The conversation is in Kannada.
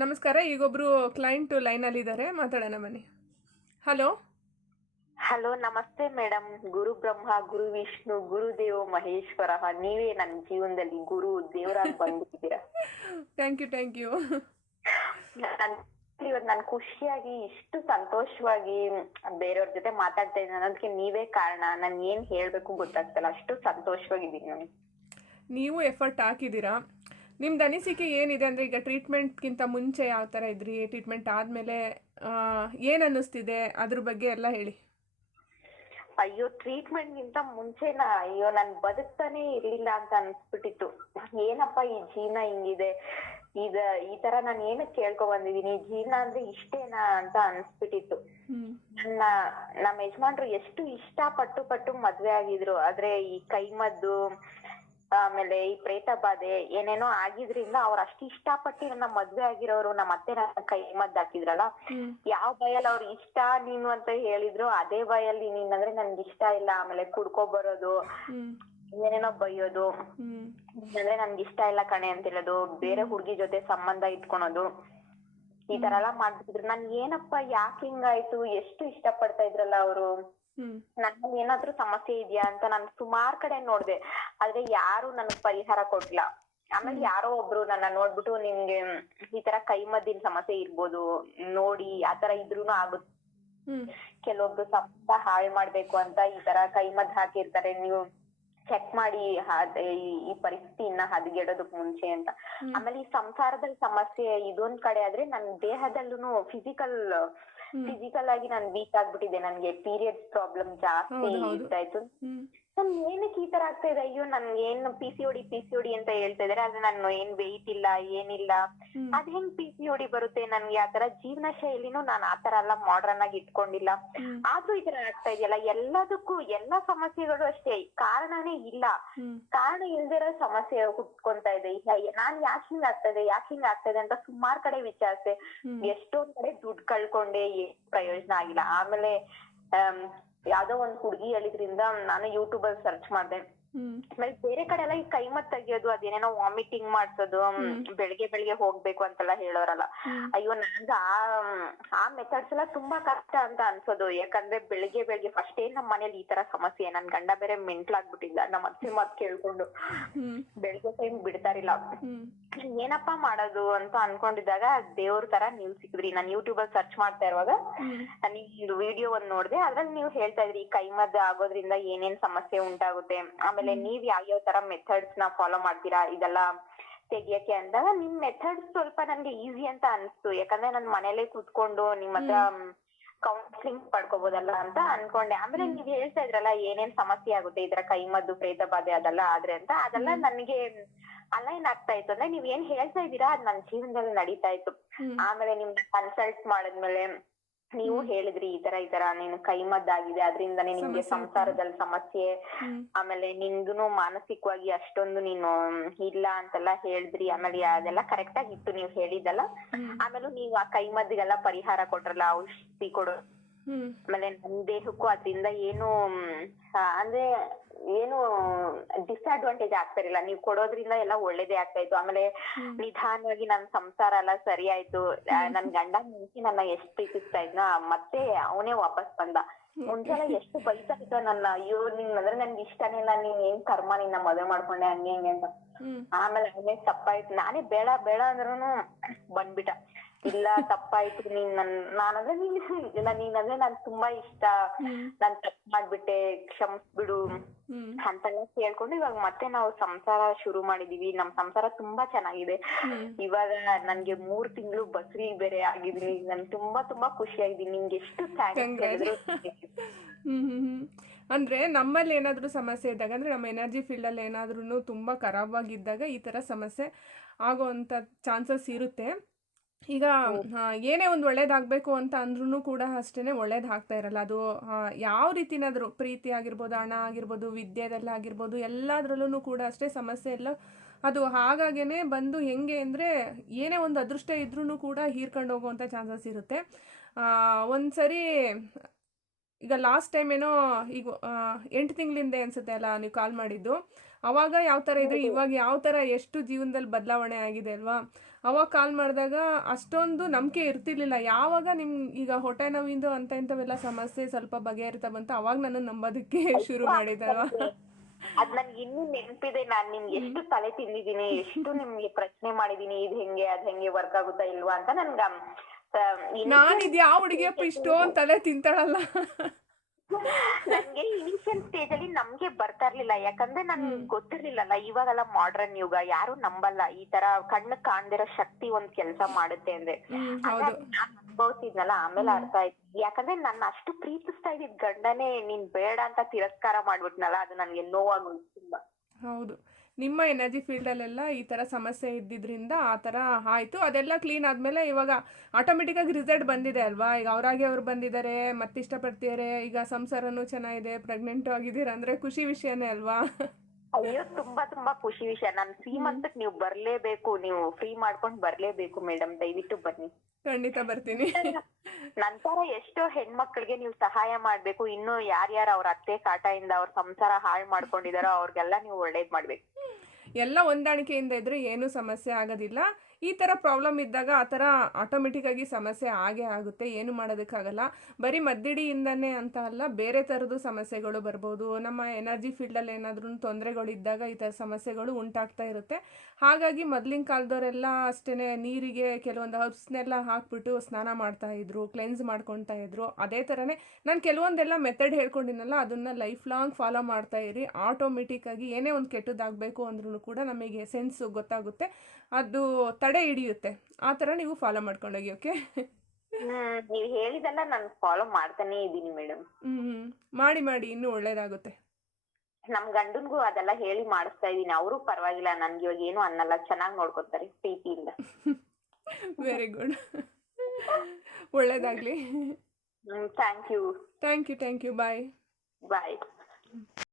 ನಮಸ್ಕಾರ. ಈಗೊಬ್ರು ಕ್ಲೈಂಟ್ ಲೈನಲ್ಲಿದ್ದಾರೆ, ಮಾತಾಡೋಣ ಬನ್ನಿ. ಹಲೋ. ಹಲೋ, ನಮಸ್ತೆ ಮೇಡಮ್. ಗುರು ಬ್ರಹ್ಮ, ಗುರು ವಿಷ್ಣು, ಗುರುದೇವ ಮಹೇಶ್ವರ. ನೀವೇ ನನ್ನ ಜೀವನದಲ್ಲಿ ಗುರು ದೇವರಾಗಿ ಬಂದ್ಬಿಟ್ಟಿದ್ದೀರಾ. Thank you. ಇವತ್ತು ನಾನು ಖುಷಿಯಾಗಿ ಇಷ್ಟು ಸಂತೋಷವಾಗಿ ಬೇರೆಯವ್ರ ಜೊತೆ ಮಾತಾಡ್ತಾ ಇದ್ದೀನಿ ಅನ್ನೋದಕ್ಕೆ ನೀವೇ ಕಾರಣ. ನಾನು ಏನ್ ಹೇಳ್ಬೇಕು ಗೊತ್ತಾಗ್ತಲ್ಲ, ಅಷ್ಟು ಸಂತೋಷವಾಗಿದ್ದೀನಿ ನಾನು. ನೀವು ಎಫರ್ಟ್ ಹಾಕಿದ್ದೀರಾ. ನಿಮ್ದು ಅನಿಸಿಕೆ ಏನಿದೆ ಅಂದರೆ, ಈಗ ಟ್ರೀಟ್ಮೆಂಟ್ಗಿಂತ ಮುಂಚೆ ಯಾವ ಥರ ಇದ್ರಿ, ಟ್ರೀಟ್ಮೆಂಟ್ ಆದಮೇಲೆ ಏನು ಅನ್ನಿಸ್ತಿದೆ, ಅದ್ರ ಬಗ್ಗೆ ಎಲ್ಲ ಹೇಳಿ. ಅಯ್ಯೋ, ಟ್ರೀಟ್ಮೆಂಟ್ ಗಿಂತ ಮುಂಚೆನಾ, ಅಯ್ಯೋ ನಾನು ಬದುಕ್ತಾನೆ ಇರ್ಲಿಲ್ಲ ಅಂತ ಅನ್ಸ್ಬಿಟ್ಟಿತ್ತು. ಏನಪ್ಪ ಈ ಜೀವನ ಹಿಂಗಿದೆ, ಈ ತರ ನಾನು ಏನಕ್ಕೆ ಕೇಳ್ಕೊ ಬಂದಿದೀನಿ, ಜೀವನ ಅಂದ್ರೆ ಇಷ್ಟೇನಾ ಅಂತ ಅನ್ಸ್ಬಿಟ್ಟಿತ್ತು. ನಮ್ಮ ಯಜಮಾನ್ರು ಎಷ್ಟು ಇಷ್ಟಪಟ್ಟು ಮದ್ವೆ ಆಗಿದ್ರು, ಆದ್ರೆ ಈ ಕೈಮದ್ದು ಆಮೇಲೆ ಈ ಪ್ರೇತ ಬಾಧೆ ಏನೇನೋ ಆಗಿದ್ರಿಂದ ಅವ್ರ ಅಷ್ಟು ಇಷ್ಟಪಟ್ಟು ನನ್ನ ಮದ್ವೆ ಆಗಿರೋರು ನಮ್ಮ ಅತ್ತೆ ನನ್ನ ಕೈ ಮದ್ದು ಹಾಕಿದ್ರಲ್ಲ, ಯಾವ ಭಯಲ್ಲಿ ಅವ್ರ ಇಷ್ಟ ನೀನು ಅಂತ ಹೇಳಿದ್ರು, ಅದೇ ಭಯಲ್ಲಿ ನೀನಂದ್ರೆ ನನ್ಗೆ ಇಷ್ಟ ಇಲ್ಲ, ಆಮೇಲೆ ಕುಡ್ಕೊ ಬರೋದು, ಏನೇನೋ ಬೈಯೋದು, ಅಂದ್ರೆ ನನ್ಗೆ ಇಷ್ಟ ಇಲ್ಲ ಕಣೆ ಅಂತ ಹೇಳೋದು, ಬೇರೆ ಹುಡ್ಗಿ ಜೊತೆ ಸಂಬಂಧ ಇಟ್ಕೊಳೋದು, ಈ ತರ ಎಲ್ಲಾ ಮಾಡ್ತಿದ್ರು. ನನ್ ಏನಪ್ಪ ಯಾಕೆ ಹಿಂಗಾಯ್ತು, ಎಷ್ಟು ಇಷ್ಟ ಪಡ್ತಾ ಇದ್ರಲ್ಲ ಅವರು, ನನ್ನಲ್ಲಿ ಏನಾದ್ರೂ ಸಮಸ್ಯೆ ಇದೆಯಾ ಅಂತ ನಾನು ಸುಮಾರ್ ಕಡೆ ನೋಡ್ದೆ, ಆದ್ರೆ ಯಾರು ನನಗ್ ಪರಿಹಾರ ಕೊಡ್ಲಿಲ್ಲ. ಆಮೇಲೆ ಯಾರೋ ಒಬ್ರು ನನ್ನ ನೋಡ್ಬಿಟ್ಟು, ನಿಮ್ಗೆ ಈ ತರ ಕೈಮದ್ದಿನ ಸಮಸ್ಯೆ ಇರ್ಬೋದು ನೋಡಿ, ಆತರ ಇದ್ರೂನು ಆಗುತ್ತೆ, ಕೆಲವೊಬ್ರು ಸಂಬಂಧ ಹಾಳ್ ಮಾಡ್ಬೇಕು ಅಂತ ಈ ತರ ಕೈಮದ್ದು ಹಾಕಿರ್ತಾರೆ, ನೀವು ಚೆಕ್ ಮಾಡಿ ಈ ಪರಿಸ್ಥಿತಿ ಇನ್ನ ಹದಗೆಡೋದಕ್ ಮುಂಚೆ ಅಂತ. ಆಮೇಲೆ ಈ ಸಂಸಾರದಲ್ಲಿ ಸಮಸ್ಯೆ ಇದೊಂದ್ ಕಡೆ ಆದ್ರೆ, ನನ್ ದೇಹದಲ್ಲೂ ಫಿಸಿಕಲ್ ಆಗಿ ನಾನ್ ವೀಕ್ ಆಗ್ಬಿಟ್ಟಿದೆ. ನನ್ಗೆ ಪೀರಿಯಡ್ಸ್ ಪ್ರಾಬ್ಲಮ್ ಜಾಸ್ತಿ ಇರ್ತಾಯ್ತು. ನನ್ ಏನಕ್ಕೆ ಈ ತರ ಆಗ್ತಾ ಇದೆ, ಅಯ್ಯೋ ನನ್ಗೆ ಏನ್ ಪಿ ಸಿ ಓಡಿ ಅಂತ ಹೇಳ್ತಾ ಇದಾರೆ, ಆದ್ರೆ ನಾನು ಏನ್ ವೆಯ್ಟ್ ಇಲ್ಲ ಏನಿಲ್ಲ, ಅದ್ ಹೆಂಗ್ ಪಿ ಸಿ ಓಡಿ ಬರುತ್ತೆ, ನನ್ಗೆ ಆತರ ಜೀವನ ಶೈಲಿನೂ ನಾನ್ ಆತರ ಎಲ್ಲ ಮಾಡ್ರನ್ ಆಗಿ ಇಟ್ಕೊಂಡಿಲ್ಲ, ಆದ್ರೂ ಈ ತರ ಆಗ್ತಾ ಇದೆಯಲ್ಲ. ಎಲ್ಲದಕ್ಕೂ ಎಲ್ಲಾ ಸಮಸ್ಯೆಗಳು ಅಷ್ಟೇ, ಕಾರಣನೇ ಇಲ್ಲ, ಕಾರಣ ಇಲ್ದಿರೋ ಸಮಸ್ಯೆ ಹುಟ್ಕೊಂತಾ ಇದೆ. ನಾನ್ ಯಾಕೆ ಹಿಂಗ್ ಆಗ್ತಾ ಇದೆ ಅಂತ ಸುಮಾರ್ ಕಡೆ ವಿಚಾರಿಸಿದೆ, ಎಷ್ಟೊಂದ್ ಕಡೆ ದುಡ್ಡು ಕಳ್ಕೊಂಡೆ, ಪ್ರಯೋಜನ ಆಗಿಲ್ಲ. ಆಮೇಲೆ ಯಾವ್ದೋ ಒಂದ್ ಹುಡ್ಗಿ ಹೇಳಿದ್ರಿಂದ ನಾನು ಯೂಟ್ಯೂಬ್ ಅಲ್ಲಿ ಸರ್ಚ್ ಮಾಡ್ದೆ. ಆಮೇಲೆ ಬೇರೆ ಕಡೆ ಎಲ್ಲ ಈ ಕೈಮತ್ ತೆಗಿಯೋದು, ಅದೇನೇನೋ ವಾಮಿಟಿಂಗ್ ಮಾಡ್ಸೋದು, ಬೆಳಿಗ್ಗೆ ಹೋಗ್ಬೇಕು ಅಂತೆಲ್ಲ ಹೇಳೋರಲ್ಲ. ಅಯ್ಯೋ ನಂಗೆ ಆ ಮೆಥಡ್ಸ್ ಎಲ್ಲ ತುಂಬಾ ಕಷ್ಟ ಅಂತ ಅನ್ಸೋದು. ಯಾಕಂದ್ರೆ ಬೆಳಿಗ್ಗೆ ಫಸ್ಟ್ ಏನ್ ನಮ್ ಮನೇಲಿ ಈ ತರ ಸಮಸ್ಯೆ, ನನ್ ಗಂಡ ಬೇರೆ ಮೆಂಟ್ಲಾಗ್ಬಿಟ್ಟಿದ್ದ, ನಮ್ಮ ಅತ್ತೆ ಮಾತ್ ಕೇಳ್ಕೊಂಡು ಬೆಳಿಗ್ಗೆ ಟೈಮ್ ಬಿಡ್ತಾರಿಲ್ಲ. ಏನಪ್ಪಾ ಮಾಡೋದು ಅಂತ ಅನ್ಕೊಂಡಿದ್ದಾಗ ದೇವ್ರ ತರ ನೀವ್ ಸಿಕ್ಕಿದ್ರಿ. ನಾನ್ ಯೂಟ್ಯೂಬ್ ಅಲ್ಲಿ ಸರ್ಚ್ ಮಾಡ್ತಾ ಇರುವಾಗ ನಿಮ್ದು ವಿಡಿಯೋ ಒಂದ್ ನೋಡ್ದೆ, ಅದ್ರಲ್ಲಿ ನೀವ್ ಹೇಳ್ತಾ ಇದ್ರಿ ಕೈಮದ್ದು ಆಗೋದ್ರಿಂದ ಏನೇನ್ ಸಮಸ್ಯೆ ಉಂಟಾಗುತ್ತೆ, ಆಮೇಲೆ ನೀವ್ ಯಾವ್ಯಾವ ತರ ಮೆಥಡ್ಸ್ ನ ಫಾಲೋ ಮಾಡ್ತೀರಾ ಇದೆಲ್ಲ ತೆಗಿಯಕ್ಕೆ ಅಂದಾಗ, ನಿಮ್ ಮೆಥಡ್ಸ್ ಸ್ವಲ್ಪ ನನ್ಗೆ ಈಸಿ ಅಂತ ಅನ್ಸ್ತು. ಯಾಕಂದ್ರೆ ನನ್ ಮನೇಲೆ ಕೂತ್ಕೊಂಡು ನಿಮ್ ಹತ್ರ ಕೌನ್ಸಿಲಿಂಗ್ ಪಡ್ಕೋಬಹುದಲ್ಲ ಅಂತ ಅನ್ಕೊಂಡೆ. ಆಮೇಲೆ ನೀವ್ ಹೇಳ್ತಾ ಇದ್ರಲ್ಲ ಏನೇನ್ ಸಮಸ್ಯೆ ಆಗುತ್ತೆ ಈ ತರ ಕೈಮದ್ದು ಪ್ರೇತ ಬಾಧೆ ಅದೆಲ್ಲ ಆದ್ರೆ ಅಂತ, ಅದೆಲ್ಲ ನನ್ಗೆ ಅಲೈನ್ ಆಗ್ತಾ ಇತ್ತು. ಅಂದ್ರೆ ನೀವ್ ಏನ್ ಹೇಳ್ತಾ ಇದೀರಾ ಅದ್ ನನ್ ಜೀವನದಲ್ಲಿ ನಡೀತಾ ಇತ್ತು. ಆಮೇಲೆ ನಿಮ್ನ ಕನ್ಸಲ್ಟ್ ಮಾಡಿದ್ಮೇಲೆ ನೀವು ಹೇಳಿದ್ರಿ ಈ ತರ ನೀನು ಕೈಮದ್ದಾಗಿದೆ, ಅದ್ರಿಂದಾನೇ ನಿಮ್ಗೆ ಸಂಸಾರದಲ್ಲಿ ಸಮಸ್ಯೆ, ಆಮೇಲೆ ನಿಂದುನು ಮಾನಸಿಕವಾಗಿ ಅಷ್ಟೊಂದು ನೀನು ಇಲ್ಲ ಅಂತೆಲ್ಲ ಹೇಳಿದ್ರಿ. ಆಮೇಲೆ ಅದೆಲ್ಲ ಕರೆಕ್ಟ್ ಆಗಿತ್ತು ನೀವ್ ಹೇಳಿದಲ್ಲ. ಆಮೇಲೆ ನೀವು ಆ ಕೈಮದ್ದಿಗೆಲ್ಲ ಪರಿಹಾರ ಕೊಟ್ರಲ್ಲ, ಔಷಧಿ ಕೊಡು, ಆಮೇಲೆ ನನ್ ದೇಹಕ್ಕೂ ಅದ್ರಿಂದ ಏನು ಅಂದ್ರೆ ಏನು ಡಿಸ್ಅಡ್ವಾಂಟೇಜ್ ಆಗ್ತಾ ಇರಲಿಲ್ಲ, ನೀವ್ ಕೊಡೋದ್ರಿಂದ ಎಲ್ಲ ಒಳ್ಳೇದೇ ಆಗ್ತಾ ಇತ್ತು. ಆಮೇಲೆ ನಿಧಾನವಾಗಿ ನನ್ ಸಂಸಾರ ಎಲ್ಲ ಸರಿ ಆಯ್ತು. ನನ್ ಗಂಡ ಮುಂಚೆ ನನ್ನ ಎಷ್ಟ್ ಪ್ರೀತಿಸ್ತಾ ಇದ್ನ, ಮತ್ತೆ ಅವನೇ ವಾಪಸ್ ಬಂದ. ಮುಂಚೆಲ್ಲ ಎಷ್ಟು ಬೈತಾ ಇದ್ದ ನನ್ನ, ಅಯ್ಯೋ ನಿನ್ ಅಂದ್ರೆ ನನ್ಗೆ ಇಷ್ಟನೇ ಇಲ್ಲ, ನೀನ್ ಏನ್ ಕರ್ಮ ನಿನ್ನ ಮದುವೆ ಮಾಡ್ಕೊಂಡೆ ಹಂಗೆ ಹಿಂಗೆ ಅಂತ. ಆಮೇಲೆ ಅವನೇ ತಪ್ಪಾಯ್ತು, ನಾನೇ ಬೇಡ ಅಂದ್ರೂನು ಬಂದ್ಬಿಟ್ಟ. ಇಲ್ಲ ತಪ್ಪಾಯ್ತು, ನಾನಂದ್ರೆ ನೀನಂದ್ರೆ ನನ್ ತುಂಬಾ ಇಷ್ಟ, ನಾನ್ ತಪ್ಪು ಮಾಡ್ಬಿಟ್ಟೆ, ಕ್ಷಮಿಸ್ಬಿಡು ಅಂತೆಲ್ಲ ಕೇಳ್ಕೊಂಡು ಇವಾಗ ಮತ್ತೆ ನಾವು ಸಂಸಾರ ಶುರು ಮಾಡಿದೀವಿ. ನಮ್ ಸಂಸಾರ ತುಂಬಾ ಚೆನ್ನಾಗಿದೆ. ಇವಾಗ ನನ್ಗೆ 3 ತಿಂಗಳು ಬಸ್ರಿ ಬೇರೆ ಆಗಿದೀನಿ. ನನ್ ತುಂಬಾ ಖುಷಿ ಆಗಿದ್ದೀನಿ. ನಿಮ್ಗೆ ಎಷ್ಟು ಥ್ಯಾಂಕ್ಸ್ ಹೇಳಿದ್ರು. ಅಂದರೆ ನಮ್ಮಲ್ಲಿ ಏನಾದರೂ ಸಮಸ್ಯೆ ಇದ್ದಾಗ, ಅಂದರೆ ನಮ್ಮ ಎನರ್ಜಿ ಫೀಲ್ಡಲ್ಲಿ ಏನಾದ್ರೂ ತುಂಬ ಖರಾಬಾಗಿದ್ದಾಗ ಈ ಥರ ಸಮಸ್ಯೆ ಆಗೋವಂಥ ಚಾನ್ಸಸ್ ಇರುತ್ತೆ. ಈಗ ಏನೇ ಒಂದು ಒಳ್ಳೇದಾಗಬೇಕು ಅಂತ ಅಂದ್ರೂ ಕೂಡ ಅಷ್ಟೇ ಒಳ್ಳೇದಾಗ್ತಾ ಇರಲ್ಲ. ಅದು ಯಾವ ರೀತಿನಾದರೂ, ಪ್ರೀತಿ ಆಗಿರ್ಬೋದು, ಹಣ ಆಗಿರ್ಬೋದು, ವಿದ್ಯೆದೆಲ್ಲ ಆಗಿರ್ಬೋದು, ಎಲ್ಲದರಲ್ಲೂ ಕೂಡ ಅಷ್ಟೇ ಸಮಸ್ಯೆ ಎಲ್ಲ ಅದು ಹಾಗಾಗೇ ಬಂದು ಹೆಂಗೆ ಅಂದರೆ, ಏನೇ ಒಂದು ಅದೃಷ್ಟ ಇದ್ರೂ ಕೂಡ ಹೀರ್ಕೊಂಡು ಹೋಗುವಂಥ ಚಾನ್ಸಸ್ ಇರುತ್ತೆ. ಒಂದು ಸರಿ ಈಗ ಲಾಸ್ಟ್ ಟೈಮ್ ಏನೋ ಈಗ 8 ತಿಂಗಳಿಂದ ಅನಿಸುತ್ತೆ ಅಲ್ಲ ನೀವು ಕಾಲ್ ಮಾಡಿದ್ದು, ಅವಾಗ ಯಾವ ಥರ ಇದ್ರೆ ಇವಾಗ ಯಾವ ಥರ ಎಷ್ಟು ಜೀವನದಲ್ಲಿ ಬದಲಾವಣೆ ಆಗಿದೆ ಅಲ್ವಾ. ಅವಾಗ ಕಾಲ್ ಮಾಡಿದಾಗ ಅಷ್ಟೊಂದು ನಂಬಿಕೆ ಇರ್ತಿರ್ಲಿಲ್ಲ. ಯಾವಾಗ ಈಗ ಹೊಟ್ಟೆ ನೋವಿಂದು ಅಂತ ಇಂಥವೆಲ್ಲ ಸಮಸ್ಯೆ ಸ್ವಲ್ಪ ಬಗೆಹರಿತಾ ಬಂತು, ಅವಾಗ ನನ್ನನ್ನು ನಂಬೋದಕ್ಕೆ ಶುರು ಮಾಡಿದಲ್ವಾ. ಅದ್ ನನ್ಗೆ ಇನ್ನೂ ನೆನ್ಪಿದೆ. ನಾನ್ ನಿಮ್ಗೆ ಎಷ್ಟು ತಲೆ ತಿಂದಿದ್ದೀನಿ, ಎಷ್ಟು ನಿಮ್ಗೆ ಪ್ರಶ್ನೆ ಮಾಡಿದೀನಿ, ಇದ್ ಹೆಂಗೆ ಅದ್ ಹೆಂಗೆ ವರ್ಕ್ ಆಗುತ್ತಾ ಇಲ್ವಾ ಅಂತ. ನನ್ಗ ನಾನಿದ್ ಯಾವ ಹುಡುಗಿಯಪ್ಪ ಇಷ್ಟೊಂದ್ ತಲೆ ತಿಂತಾಳಲ್ಲ. ನನ್ಗೆ ಇನಿಷಿಯಲ್ ಸ್ಟೇಜ್ ಅಲ್ಲಿ ನಮ್ಗೆ ಬರ್ತಾ ಇರ್ಲಿಲ್ಲ, ಯಾಕಂದ್ರೆ ನನ್ ಗೊತ್ತಿರ್ಲಿಲ್ಲಲ್ಲ. ಇವಾಗೆಲ್ಲ ಮಾಡ್ರನ್ ಯುಗ, ಯಾರು ನಂಬಲ್ಲ ಈ ತರ ಕಣ್ಣು ಕಾಣ್ದಿರೋ ಶಕ್ತಿ ಒಂದ್ ಕೆಲ್ಸ ಮಾಡುತ್ತೆ ಅಂದ್ರೆ. ಹೌದು. ನಾನ್ ಅನ್ಭವಿಸಿದ್ನಲ್ಲ, ಆಮೇಲೆ ಅರ್ಥ ಆಯ್ತು. ಯಾಕಂದ್ರೆ ನನ್ನ ಅಷ್ಟು ಪ್ರೀತಿಸ್ತಾ ಇದ್ದಿದ್ ಗಂಡನೇ ನೀನ್ ಬೇಡ ಅಂತ ತಿರಸ್ಕಾರ ಮಾಡ್ಬಿಟ್ನಲ್ಲ, ಅದು ನನ್ಗೆ ನೋವಾಗೋಯ್ತು ತುಂಬಾ. ಹೌದು, ನಿಮ್ಮ ಎನರ್ಜಿ ಫೀಲ್ಡಲ್ಲೆಲ್ಲ ಈ ಥರ ಸಮಸ್ಯೆ ಇದ್ದಿದ್ರಿಂದ ಆ ಥರ ಆಯಿತು. ಅದೆಲ್ಲ ಕ್ಲೀನ್ ಆದಮೇಲೆ ಇವಾಗ ಆಟೋಮೆಟಿಕ್ಕಾಗಿ ರಿಸಲ್ಟ್ ಬಂದಿದೆ ಅಲ್ವಾ. ಈಗ ಅವರಾಗೆ ಅವ್ರು ಬಂದಿದ್ದಾರೆ, ಮತ್ತೆ ಇಷ್ಟಪಡ್ತಿದ್ದಾರೆ, ಈಗ ಸಂಸಾರನೂ ಚೆನ್ನಾಗಿದೆ, ಪ್ರೆಗ್ನೆಂಟು ಆಗಿದ್ದೀರಾ ಅಂದರೆ ಖುಷಿ ವಿಷಯನೇ ಅಲ್ವಾ. ಅಯ್ಯೋ, ತುಂಬಾ ತುಂಬಾ ಖುಷಿ ವಿಷಯ. ನನ್ ಸೀಮಂತಕ್ ನೀವು ಬರ್ಲೇಬೇಕು, ನೀವು ಫ್ರೀ ಮಾಡ್ಕೊಂಡ್ ಬರ್ಲೇಬೇಕು ಮೇಡಮ್, ದಯವಿಟ್ಟು ಬನ್ನಿ. ಖಂಡಿತ ಬರ್ತೀನಿ. ನಂತರ ಎಷ್ಟೋ ಹೆಣ್ಮಕ್ಳಿಗೆ ನೀವು ಸಹಾಯ ಮಾಡ್ಬೇಕು. ಇನ್ನು ಯಾರ್ಯಾರು ಅವ್ರ ಅತ್ತೆ ಕಾಟದಿಂದ ಅವ್ರ ಸಂಸಾರ ಹಾಳ್ ಮಾಡ್ಕೊಂಡಿದಾರೋ ಅವ್ರಿಗೆಲ್ಲ ನೀವು ಒಳ್ಳೇದ್ ಮಾಡ್ಬೇಕು. ಎಲ್ಲ ಹೊಂದಾಣಿಕೆಯಿಂದ ಇದ್ದರೆ ಏನೂ ಸಮಸ್ಯೆ ಆಗೋದಿಲ್ಲ. ಈ ಥರ ಪ್ರಾಬ್ಲಮ್ ಇದ್ದಾಗ ಆ ಥರ ಆಟೋಮೆಟಿಕ್ಕಾಗಿ ಸಮಸ್ಯೆ ಆಗೇ ಆಗುತ್ತೆ, ಏನು ಮಾಡೋದಕ್ಕಾಗಲ್ಲ. ಬರೀ ಮದ್ದಿಡಿಯಿಂದನೇ ಅಂತ ಅಲ್ಲ, ಬೇರೆ ಥರದ್ದು ಸಮಸ್ಯೆಗಳು ಬರ್ಬೋದು. ನಮ್ಮ ಎನರ್ಜಿ ಫೀಲ್ಡಲ್ಲಿ ಏನಾದ್ರೂ ತೊಂದರೆಗಳಿದ್ದಾಗ ಈ ಥರ ಸಮಸ್ಯೆಗಳು ಉಂಟಾಗ್ತಾ ಇರುತ್ತೆ. ಹಾಗಾಗಿ ಮೊದಲಿನ ಕಾಲದವರೆಲ್ಲ ಅಷ್ಟೇ ನೀರಿಗೆ ಕೆಲವೊಂದು ಹರ್ಬ್ಸ್ನೆಲ್ಲ ಹಾಕ್ಬಿಟ್ಟು ಸ್ನಾನ ಮಾಡ್ತಾಯಿದ್ರು, ಕ್ಲೆನ್ಸ್ ಮಾಡ್ಕೊತಾ ಇದ್ರು. ಅದೇ ಥರನೇ ನಾನು ಕೆಲವೊಂದೆಲ್ಲ ಮೆಥಡ್ ಹೇಳ್ಕೊಂಡಿನಲ್ಲ, ಅದನ್ನು ಲೈಫ್ ಲಾಂಗ್ ಫಾಲೋ ಮಾಡ್ತಾ ಇರಿ. ಆಟೋಮೆಟಿಕ್ಕಾಗಿ ಏನೇ ಒಂದು ಕೆಟ್ಟದಾಗಬೇಕು ಅಂದ್ರೂ ಕೂಡ ನಮಗೆ ಸೆನ್ಸು ಗೊತ್ತಾಗುತ್ತೆ, ಅದು ತಡೆ ಹಿಡಿಯುತ್ತೆ. ಆ ಥರ ನೀವು ಫಾಲೋ ಮಾಡ್ಕೊಂಡೋಗಿ. ಓಕೆ, ನೀವ್ ಹೇಳಿದೆಲ್ಲ ನಾನು ಫಾಲೋ ಮಾಡ್ತಾನೆ ಇದ್ದೀನಿ ಮೇಡಮ್. ಮಾಡಿ ಇನ್ನೂ ಒಳ್ಳೇದಾಗುತ್ತೆ. ನಮ್ ಗಂಡನ್ಗೂ ಅದೆಲ್ಲ ಹೇಳಿ ಮಾಡಿಸ್ತಾ ಇದೀನಿ. ಅವರು ಪರವಾಗಿಲ್ಲ, ನನ್ಗೆ ಇವಾಗ ಏನು ಅನ್ನಲ್ಲ, ಚೆನ್ನಾಗಿ ನೋಡ್ಕೊತಾರೆ ಪ್ರೀತಿಯಿಂದ. ವೆರಿ ಗುಡ್, ಒಳ್ಳೇದಾಗ್ಲಿ. Thank you. Thank you. Bye. Bye.